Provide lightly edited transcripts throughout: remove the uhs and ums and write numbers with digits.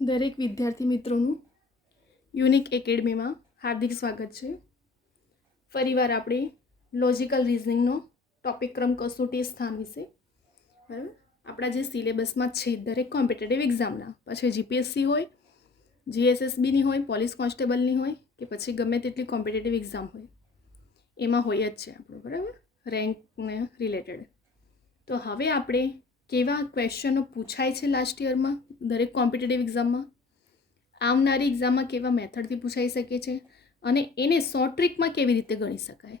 દરેક વિદ્યાર્થી મિત્રોનું યુનિક એકેડમીમાં હાર્દિક સ્વાગત છે. ફરીવાર આપણે લોજિકલ રિઝનિંગનો ટોપિક ક્રમ કસોટી સ્થાન વિશે બરાબર આપણા જે સિલેબસમાં છે દરેક કોમ્પિટેટિવ એક્ઝામના, પછી જીપીએસસી હોય, જીએસએસબીની હોય, પોલીસ કોન્સ્ટેબલની હોય કે પછી ગમે તેટલી કોમ્પિટેટિવ એક્ઝામ હોય, એમાં હોય જ છે આપણું બરાબર રેન્કને રિલેટેડ. તો હવે આપણે કેવા ક્વેશ્ચનો પૂછાય છે લાસ્ટ યરમાં દરેક કોમ્પિટેટિવ એક્ઝામમાં, આવનારી એક્ઝામમાં કેવા મેથડથી પૂછાઈ શકે છે અને એને 100 ટ્રીકમાં કેવી રીતે ગણી શકાય.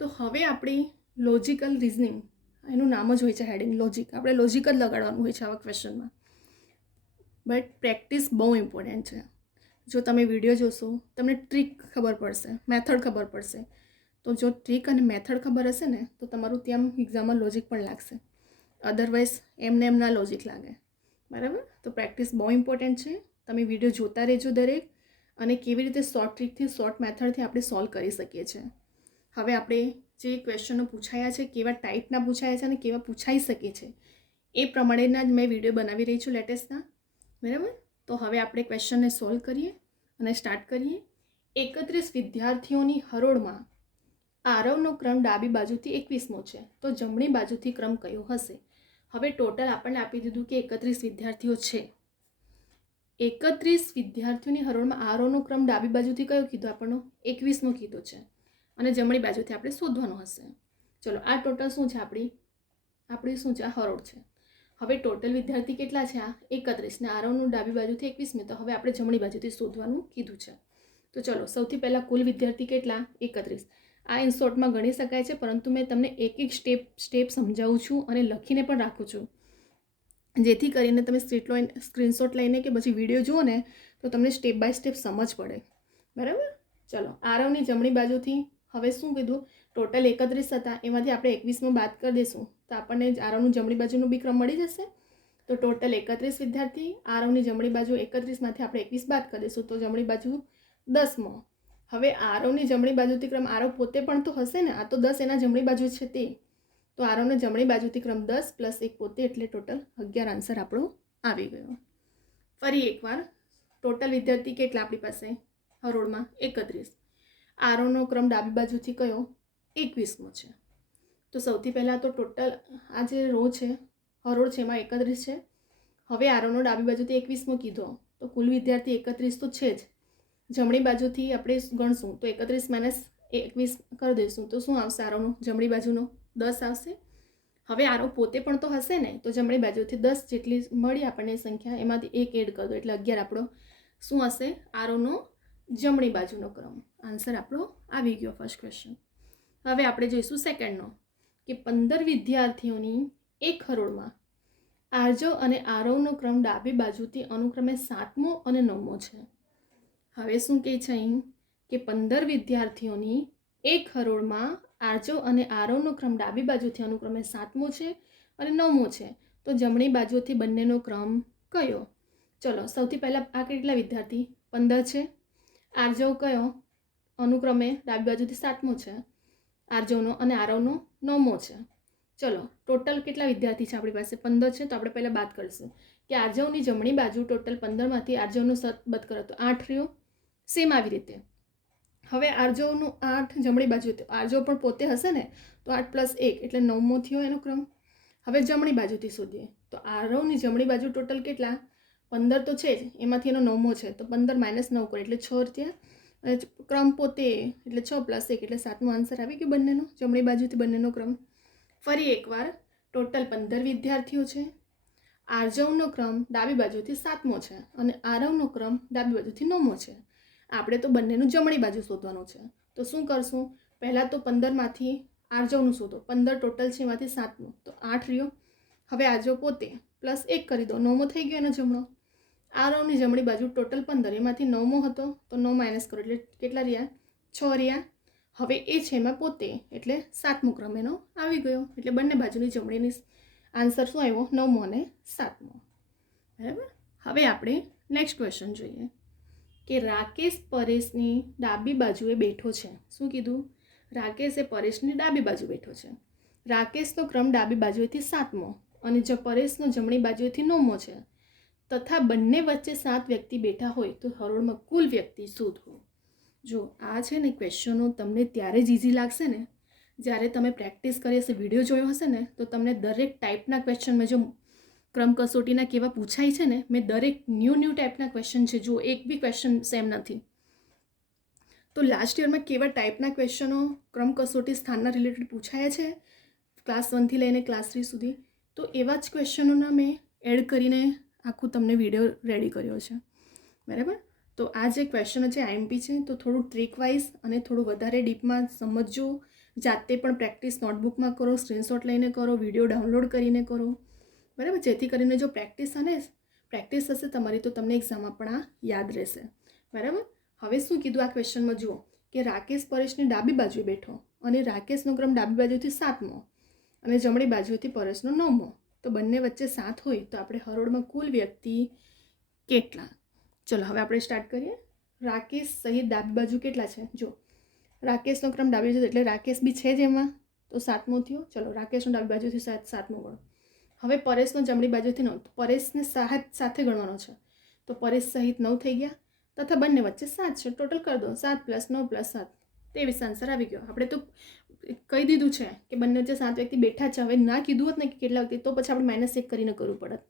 તો હવે આપણે લોજિકલ રિઝનિંગ, એનું નામ જ હોય છે હેડિંગ લોજિક, આપણે લોજિક જ લગાડવાનું હોય છે આવા ક્વેશ્ચનમાં. બટ પ્રેક્ટિસ બહુ ઇમ્પોર્ટન્ટ છે. જો તમે વિડીયો જોશો તમને ટ્રીક ખબર પડશે, મેથડ ખબર પડશે. તો જો ટ્રીક અને મેથડ ખબર હશે ને તો તમારું ત્યાં એક્ઝામમાં લોજિક પણ લાગશે. અધરવાઇઝ એમને એમ ના લોજિક લાગે બરાબર. તો પ્રેક્ટિસ બહુ ઇમ્પોર્ટન્ટ છે. તમે વિડીયો જોતા રહેજો દરેક, અને કેવી રીતે શોર્ટ ટ્રીકથી શોર્ટ મેથડથી આપણે સોલ્વ કરી શકીએ છીએ. હવે આપણે જે ક્વેશ્ચનો પૂછાયા છે, કેવા ટાઈપના પૂછાયા છે અને કેવા પૂછાઈ શકે છે એ પ્રમાણેના જ મેં વિડીયો બનાવી રહી છું લેટેસ્ટના બરાબર. તો હવે આપણે ક્વેશ્ચનને સોલ્વ કરીએ અને સ્ટાર્ટ કરીએ. 31 વિદ્યાર્થીઓની હરોળમાં આરવનો ક્રમ ડાબી બાજુથી 21મો છે, તો જમણી બાજુથી ક્રમ કયો હશે? હવે ટોટલ આપણને આપી દીધું કે 31 વિદ્યાર્થીઓ છે. 31 વિદ્યાર્થીઓની હરોળમાં આરવનો ક્રમ ડાબી બાજુથી કયો કીધો આપણને? 21મો કીધો છે અને જમણી બાજુથી આપણે શોધવાનો હશે. ચલો, આ ટોટલ શું છે? આપણી શું છે? આ હરોળ છે. હવે ટોટલ વિદ્યાર્થી કેટલા છે? આ 31 ને આરવનું ડાબી બાજુથી 21. તો હવે આપણે જમણી બાજુથી શોધવાનું કીધું છે. તો ચલો, સૌથી પહેલાં કુલ વિદ્યાર્થી કેટલા? 31. આ ઇન શોર્ટમાં ગણી શકાય છે, પરંતુ મેં તમને એક એક સ્ટેપ સમજાવું છું અને લખીને પણ રાખું છું, જેથી કરીને તમે સ્ક્રીનશોટ લઈને કે પછી વિડીયો જુઓ ને તો તમને સ્ટેપ બાય સ્ટેપ સમજ પડે બરાબર. ચલો, આરવની જમણી બાજુથી હવે શું કીધું? ટોટલ 31 હતા, એમાંથી આપણે 21માં બાદ કરી દઈશું તો આપણને આરવનું જમણી બાજુનું બી ક્રમ મળી જશે. તો ટોટલ 31 વિદ્યાર્થી, આરવની જમણી બાજુ 31માંથી આપણે 21 બાદ કરી દઈશું તો જમણી બાજુ 10મો. હવે આરવની જમણી બાજુથી ક્રમ, આરવ પોતે પણ તો હશે ને, આ તો 10 એના જમણી બાજુ છે તે, તો આરવને જમણી બાજુથી ક્રમ 10 + 1 પોતે, એટલે ટોટલ 11 આન્સર આપણો આવી ગયો. ફરી એકવાર, ટોટલ વિદ્યાર્થી કેટલા આપણી પાસે હરોળમાં? 31. આરવનો ક્રમ ડાબી બાજુથી કયો? 21મો છે. તો સૌથી પહેલાં તો ટોટલ આ જે રો છે, હરોળ છે, એમાં 31 છે. હવે આરવનો ડાબી બાજુથી 21મો કીધો તો કુલ વિદ્યાર્થી 31 તો છે જ. જમણી બાજુથી આપણે ગણશું તો 31 - 21 કરી દઈશું તો શું આવશે? આરવનો જમણી બાજુનો 10 આવશે. હવે આરવ પોતે પણ તો હશે ને, તો જમણી બાજુથી 10 જેટલી મળી આપણને સંખ્યા, એમાંથી 1 એડ કરી દો એટલે 11 આપણો શું હશે? આરવનો જમણી બાજુનો ક્રમ. આન્સર આપણો આવી ગયો ફર્સ્ટ ક્વેશ્ચન. હવે આપણે જોઈશું સેકન્ડનો, કે 15 વિદ્યાર્થીઓની એક હરોળમાં આરજવ અને આરવનો ક્રમ ડાબી બાજુથી અનુક્રમે 7મો અને 9મો છે. હવે શું કહે છે અહીં કે 15 વિદ્યાર્થીઓની એક હરોળમાં આરજવ અને આરવનો ક્રમ ડાબી બાજુથી અનુક્રમે 7મો છે અને 9મો છે, તો જમણી બાજુથી બંનેનો ક્રમ કયો? ચલો, સૌથી પહેલાં આ કેટલા વિદ્યાર્થી? 15 છે. આરજવ કયો? અનુક્રમે ડાબી બાજુથી 7મો છે આરજવનો અને આરવનો 9મો છે. ચલો, ટોટલ કેટલા વિદ્યાર્થી છે આપણી પાસે? 15 છે. તો આપણે પહેલાં બાદ કરીશું કે આરજવની જમણી બાજુ ટોટલ 15માંથી આરજવનો બદ કરો તો 8 રહ્યો. સેમ આવી રીતે હવે આરજવનું 8 જમણી બાજુ, આરજવ પણ પોતે હશે ને, તો 8 + 1 એટલે 9મો થયો એનો ક્રમ. હવે જમણી બાજુથી શોધીએ તો આરવની જમણી બાજુ ટોટલ કેટલા? 15 તો છે જ, એમાંથી એનો 9મો છે, તો 15 - 9 કરો એટલે 6 થયા. અને ક્રમ પોતે એટલે 6 + 1 એટલે 7મો આન્સર આવી ગયો બંનેનો, જમણી બાજુથી બંનેનો ક્રમ. ફરી એકવાર, ટોટલ 15 વિદ્યાર્થીઓ છે. આરજવનો ક્રમ ડાબી બાજુથી 7મો છે અને આરવનો ક્રમ ડાબી બાજુથી 9મો છે. આપણે તો બંનેનું જમણી બાજુ શોધવાનું છે. તો શું કરશું? પહેલાં તો 15માંથી આરજવનું શોધો. 15 ટોટલ છે, એમાંથી 7મો તો 8 રહ્યો. હવે આરજવ પોતે +1 કરી દો, 9મો થઈ ગયો એનો જમણો. આરવની જમણી બાજુ ટોટલ 15, એમાંથી 9મો હતો તો 9 - કરો એટલે કેટલા રહ્યા? 6 રહ્યા. હવે એ છે એમાં પોતે એટલે 7મો ક્રમ એનો આવી ગયો, એટલે બંને બાજુની જમણીની આન્સર શું આવ્યો? 9મો અને 7મો બરાબર. હવે આપણે નેક્સ્ટ ક્વેશ્ચન જોઈએ કે રાકેશ પરેશની ડાબી બાજુએ બેઠો છે. શું કીધું? રાકેશ એ પરેશની ડાબી બાજુ બેઠો છે. રાકેશનો ક્રમ ડાબી બાજુએથી 7મો અને પરેશનો જમણી બાજુએથી 9મો છે. તથા બંને વચ્ચે 7 વ્યક્તિ બેઠા હોય તો હરોળમાં કુલ વ્યક્તિ શોધો. જો આ છે ને ક્વેશ્ચનો તમને ત્યારે જ ઇઝી લાગશે ને જ્યારે તમે પ્રેક્ટિસ કરી હશે, વિડીયો જોયો હશે ને, તો તમને દરેક ટાઈપના ક્વેશ્ચન મેં જો ક્રમ કસોટીના કેવા પૂછાય છે ને, મેં દરેક ન્યૂ ટાઈપના ક્વેશ્ચન છે. જો એક બી ક્વેશ્ચન સેમ નથી. તો લાસ્ટ યરમાં કેવા ટાઈપના ક્વેશ્ચનો ક્રમ કસોટી સ્થાનના રિલેટેડ પૂછાયા છે ક્લાસ 1થી લઈને ક્લાસ 3 સુધી, તો એવા જ ક્વેશ્ચનોના મેં એડ કરીને આખું તમને વિડીયો રેડી કર્યો છે. બરાબર. તો આ જે ક્વેશ્ચનો છે આઈએમપી છે, તો થોડું ટ્રીક વાઇઝ અને થોડું વધારે ડીપમાં સમજજો. જાતે પણ પ્રેક્ટિસ નોટબુકમાં કરો, સ્ક્રીનશોટ લઈને કરો, વિડીયો ડાઉનલોડ કરીને કરો. બરાબર. જેથી કરીને જો પ્રેક્ટિસ થશે તમારી, તો તમને એક્ઝામમાં પણ આ યાદ રહેશે. બરાબર. હવે શું કીધું આ ક્વેશ્ચનમાં જુઓ કે રાકેશ પરેશની ડાબી બાજુએ બેઠો અને રાકેશનો ક્રમ ડાબી બાજુથી 7મો અને જમણી બાજુથી પરેશનો 9મો. તો બંને વચ્ચે 7 હોય તો આપણે હરોળમાં કુલ વ્યક્તિ કેટલા? ચલો હવે આપણે સ્ટાર્ટ કરીએ. રાકેશ સહિત ડાબી બાજુ કેટલા છે? જો રાકેશનો ક્રમ ડાબી બાજુ એટલે રાકેશ બી છે જ એમાં, તો 7મો થયો. ચલો રાકેશનો ડાબી બાજુથી 7મો ગણો. હવે પરેશનો જમણી બાજુથી 9, પરેશને સાથે ગણવાનો છે, તો પરેશ સહિત 9 થઈ ગયા. તથા બંને વચ્ચે 7 છે, ટોટલ કરી દો. 7 + 9 + 7 23 આન્સર આવી ગયો. આપણે તો કહી દીધું છે કે બંને વચ્ચે 7 વ્યક્તિ બેઠા છે. હવે ના કીધું હોત ને કે કેટલા વ્યક્તિ, તો પછી આપણે -1 કરીને કરવું પડત.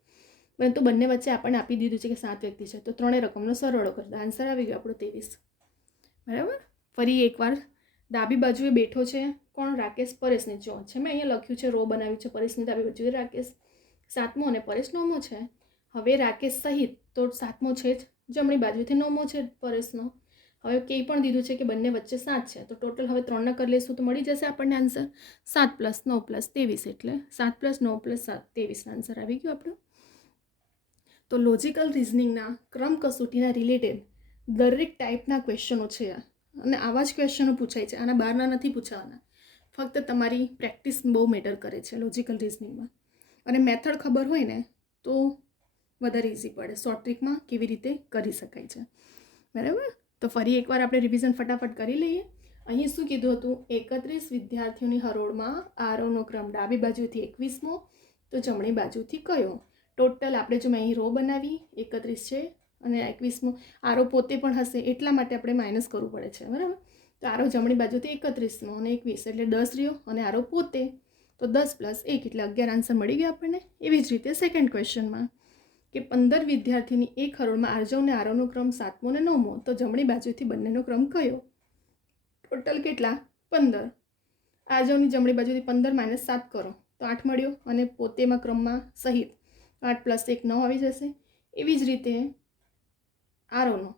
પરંતુ બંને વચ્ચે આપણને આપી દીધું છે કે 7 વ્યક્તિ છે, તો ત્રણેય રકમનો સરવાળો કરી દો. આન્સર આવી ગયો આપણો 23. બરાબર. ફરી એકવાર ડાબી બાજુએ બેઠો છે કોણ? રાકેશ પરેશને. જો છે મેં અહીંયા લખ્યું છે, રો બનાવ્યું છે. પરેશની ડાબી બાજુએ રાકેશ 7મો અને પરેશ 9મો છે. હવે રાકેશ સહિત તો 7મો છે જ, જમણી બાજુથી 9મો છે પરેશનો. હવે કંઈ પણ દીધું છે કે બંને વચ્ચે 7 છે, તો ટોટલ હવે 3ના કરી લઈશું તો મળી જશે આપણને આન્સર 7 + 9 + 23, એટલે 7 + 9 + 7 23 આન્સર આવી ગયો આપણો. તો લોજિકલ રિઝનિંગના ક્રમ કસોટીના રિલેટેડ દરેક ટાઈપના ક્વેશ્ચનો છે અને આવા જ ક્વેશ્ચનો પૂછાય છે. આના બહારના નથી પૂછાવાના. ફક્ત તમારી પ્રેક્ટિસ બહુ મેટર કરે છે લોજિકલ રિઝનિંગમાં. અને મેથડ ખબર હોય ને તો વધારે ઇઝી પડે. શોર્ટ ટ્રિકમાં કેવી રીતે કરી શકાય છે. બરાબર. તો ફરી એકવાર આપણે રિવિઝન ફટાફટ કરી લઈએ. અહીં શું કીધું હતું? 31 વિદ્યાર્થીઓની હરોળમાં આરોનો ક્રમ ડાબી બાજુથી 21મો, તો જમણી બાજુથી કયો? ટોટલ આપણે જો મેં અહીં રો બનાવી, 31 છે અને 21મો. આરો પોતે પણ હશે એટલા માટે આપણે માઇનસ કરવું પડે છે. બરાબર. તો આરો જમણી બાજુથી 31મો અને 21 એટલે 10 રહ્યો, અને આરો પોતે તો 10 + 1 એટલે 11 આન્સર મળી ગયા આપણને. એવી જ રીતે સેકન્ડ ક્વેશ્ચનમાં કે 15 વિદ્યાર્થીની એક હરોળમાં આરજવ અને આરોનો ક્રમ 7મો અને 9મો, તો જમણી બાજુથી બંનેનો ક્રમ કયો? ટોટલ કેટલા? 15. આરજવની જમણી બાજુથી 15 - 7 કરો તો 8 મળ્યો, અને પોતેમાં ક્રમમાં સહિત 8 + 1 9 આવી જશે. એવી જ રીતે આરોનો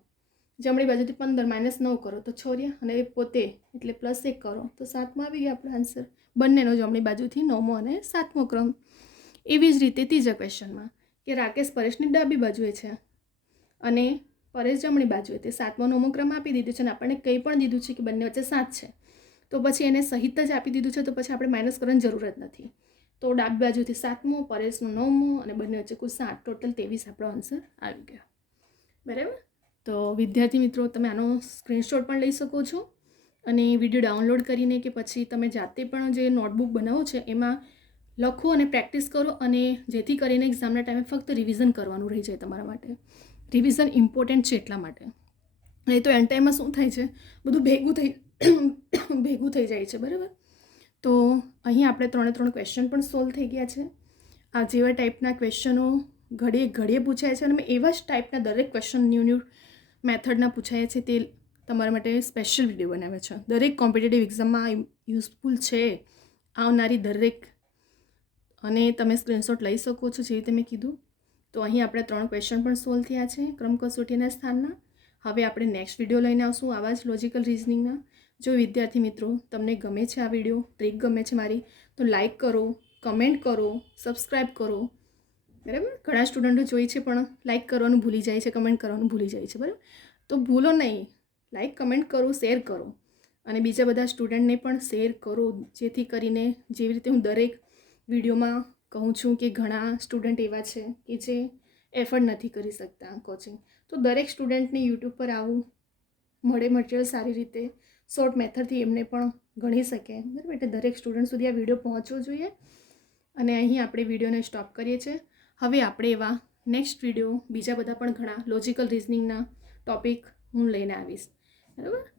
જમણી બાજુથી 15 - 9 કરો તો 6 રહ્યા, અને પોતે એટલે +1 કરો તો 7મો આવી ગયા આપણો આન્સર. બંનેનો જમણી બાજુથી 9મો અને 7મો ક્રમ. એવી જ રીતે ત્રીજા ક્વેશ્ચનમાં કે રાકેશ પરેશની ડાબી બાજુએ છે અને પરેશ જમણી બાજુએ, તે 7મો 9મો ક્રમ આપી દીધું છે અને આપણને કંઈ પણ દીધું છે કે બંને વચ્ચે 7 છે, તો પછી એને સહિત જ આપી દીધું છે, તો પછી આપણે માઇનસ કરવાની જરૂર જ નથી. તો ડાબી બાજુથી 7મો, પરેશનો 9મો અને બંને વચ્ચે કુલ 7, ટોટલ 23 આપણો આન્સર આવી ગયો. બરાબર. તો વિદ્યાર્થી મિત્રો, તમે આનો સ્ક્રીનશોટ પણ લઈ શકો છો અને વિડીયો ડાઉનલોડ કરીને કે પછી તમે જાતે પણ જે નોટબુક બનાવો છે એમાં લખો અને પ્રેક્ટિસ કરો, અને જેથી કરીને એક્ઝામના ટાઈમે ફક્ત રિવિઝન કરવાનું રહી જાય તમારા માટે. રિવિઝન ઇમ્પોર્ટન્ટ છે એટલા માટે. નહીં તો એન્ડ ટાઈમમાં શું થાય છે, બધું ભેગું થઈ જાય છે. બરાબર. તો અહીં આપણે 3 ક્વેશ્ચન પણ સોલ્વ થઈ ગયા છે. આ જેવા ટાઈપના ક્વેશ્ચનો ઘડીએ પૂછાય છે, અને મેં એવા જ ટાઈપના દરેક ક્વેશ્ચન ન્યૂ મેથડના પૂછાયા છે તે તમારા માટે સ્પેશિયલ વિડીયો બનાવ્યા છે. દરેક કોમ્પિટિટિવ એક્ઝામમાં યુઝફુલ છે આવનારી દરેક, અને તમે સ્ક્રીનશોટ લઈ શકો છો જે રીતે મેં કીધું. તો અહીં આપણે 3 ક્વેશ્ચન પણ સોલ્વ થયા છે ક્રમ કસોટીના સ્થાનના. હવે આપણે નેક્સ્ટ વિડીયો લઈને આવશું આવા જ લોજિકલ રિઝનિંગના. જો વિદ્યાર્થી મિત્રો તમને ગમે છે આ વિડીયો, ટ્રીક ગમે છે મારી, તો લાઇક કરો, કમેન્ટ કરો, સબસ્ક્રાઈબ કરો. બરાબર. ઘણા સ્ટુડન્ટો જોઈ છે પણ લાઇક કરવાનું ભૂલી જાય છે, કમેન્ટ કરવાનું ભૂલી જાય છે. બરાબર. તો ભૂલો નહીં, લાઇક કમેન્ટ કરો, શેર કરો, અને બીજા બધા સ્ટુડન્ટને પણ શેર કરો, જેથી કરીને જેવી રીતે હું દરેક વિડીયોમાં કહું છું કે ઘણા સ્ટુડન્ટ એવા છે કે જે એફર્ટ નથી કરી શકતા કોચિંગ, તો દરેક સ્ટુડન્ટને યુટ્યુબ પર આવું મળે મટીરિયલ સારી રીતે શોર્ટ મેથડથી એમને પણ ગણી શકે. બરાબર. એટલે દરેક સ્ટુડન્ટ સુધી આ વિડીયો પહોંચવો જોઈએ. અને અહીં આપણે વિડીયોને સ્ટોપ કરીએ છીએ. હવે આપણે એવા નેક્સ્ટ વિડીયો બીજા બધા પણ ઘણા લોજિકલ રિઝનિંગના ટોપિક હું લઈને આવીશ. બરાબર.